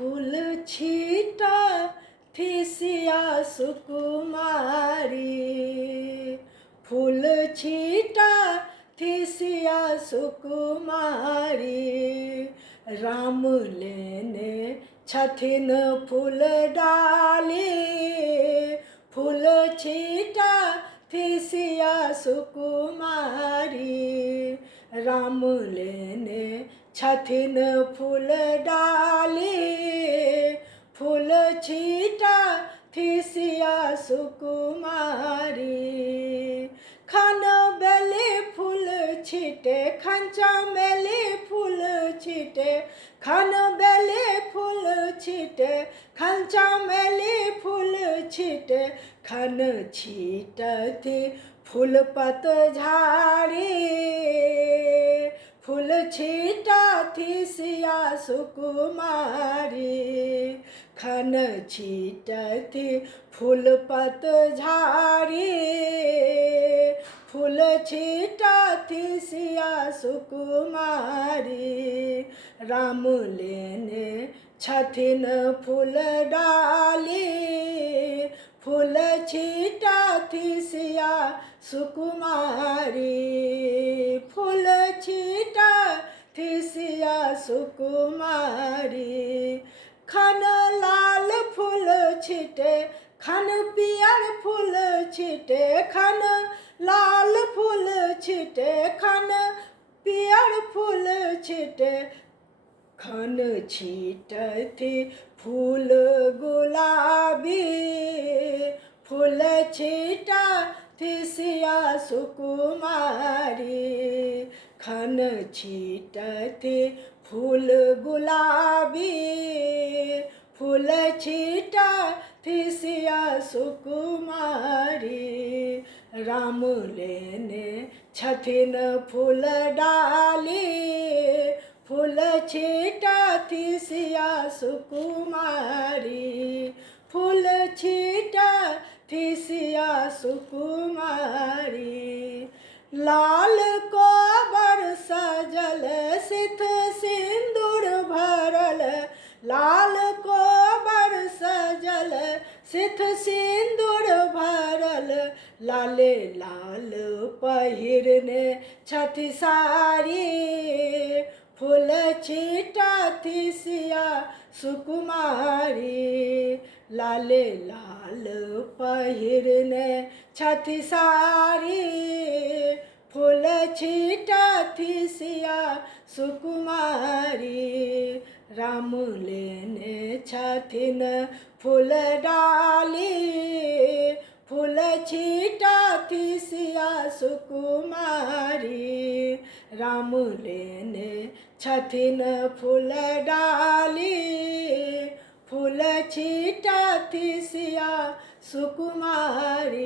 फूल छीटा थी सिया सुकुमारी, फूल छीटा थी सिया सुकुमारी। राम लेने छथिन फूल डाली, फूल छीटा थी सिया सुकुमारी। राम लेने छथिन फूल डाली, फूल छीटा थी सिया सुकुमारी। खान बेले फूल छीटे खंचा मेले फूल छीटे, खान बेले फूल छीटे खंचा मेले फूल छीटे। खन छीटती फूल पत झाड़ी, फूल छीटती सिया सुकुमारी। खन छीटती फूल पत झाड़ी, फूल छीटती सिया सुकुमारी। राम लेने छथिन फूल डाली, फूल छीटती सिया सुकुमारी। फूल छीटती सिया सुकुमारी। खन लाल फूल छीटे खन पियर फूल छीटे, खन लाल फूल छीटे खन पियर फूल छीटे। खन छीटती फूल गुलाबी, फूल छीटती सिया सुकुमारी। खन छीटती फूल गुलाबी, फूल छीटती सिया सुकुमारी। राम लेने छथिन फूल डाली, फूल छीटती सिया सुकुमारी। फूल छीटती सिया सुकुमारी। लाल कोबर सजल सिथ सिंदूर भरल, लाल कोबर सजल सिथ सिंदूर भरल। लाले लाल पहिरने छथि साड़ी, फूल छीटती सिया सुकुमारी। लाले लाल पहिरने छथि साड़ी, फूल छीटती सिया सुकुमारी। राम लेने छथिन फूल डाली, फूल छीटती सिया सुकुमारी। राम लेने छथिन फूल डाली, फूल छीटती सिया सुकुमारी।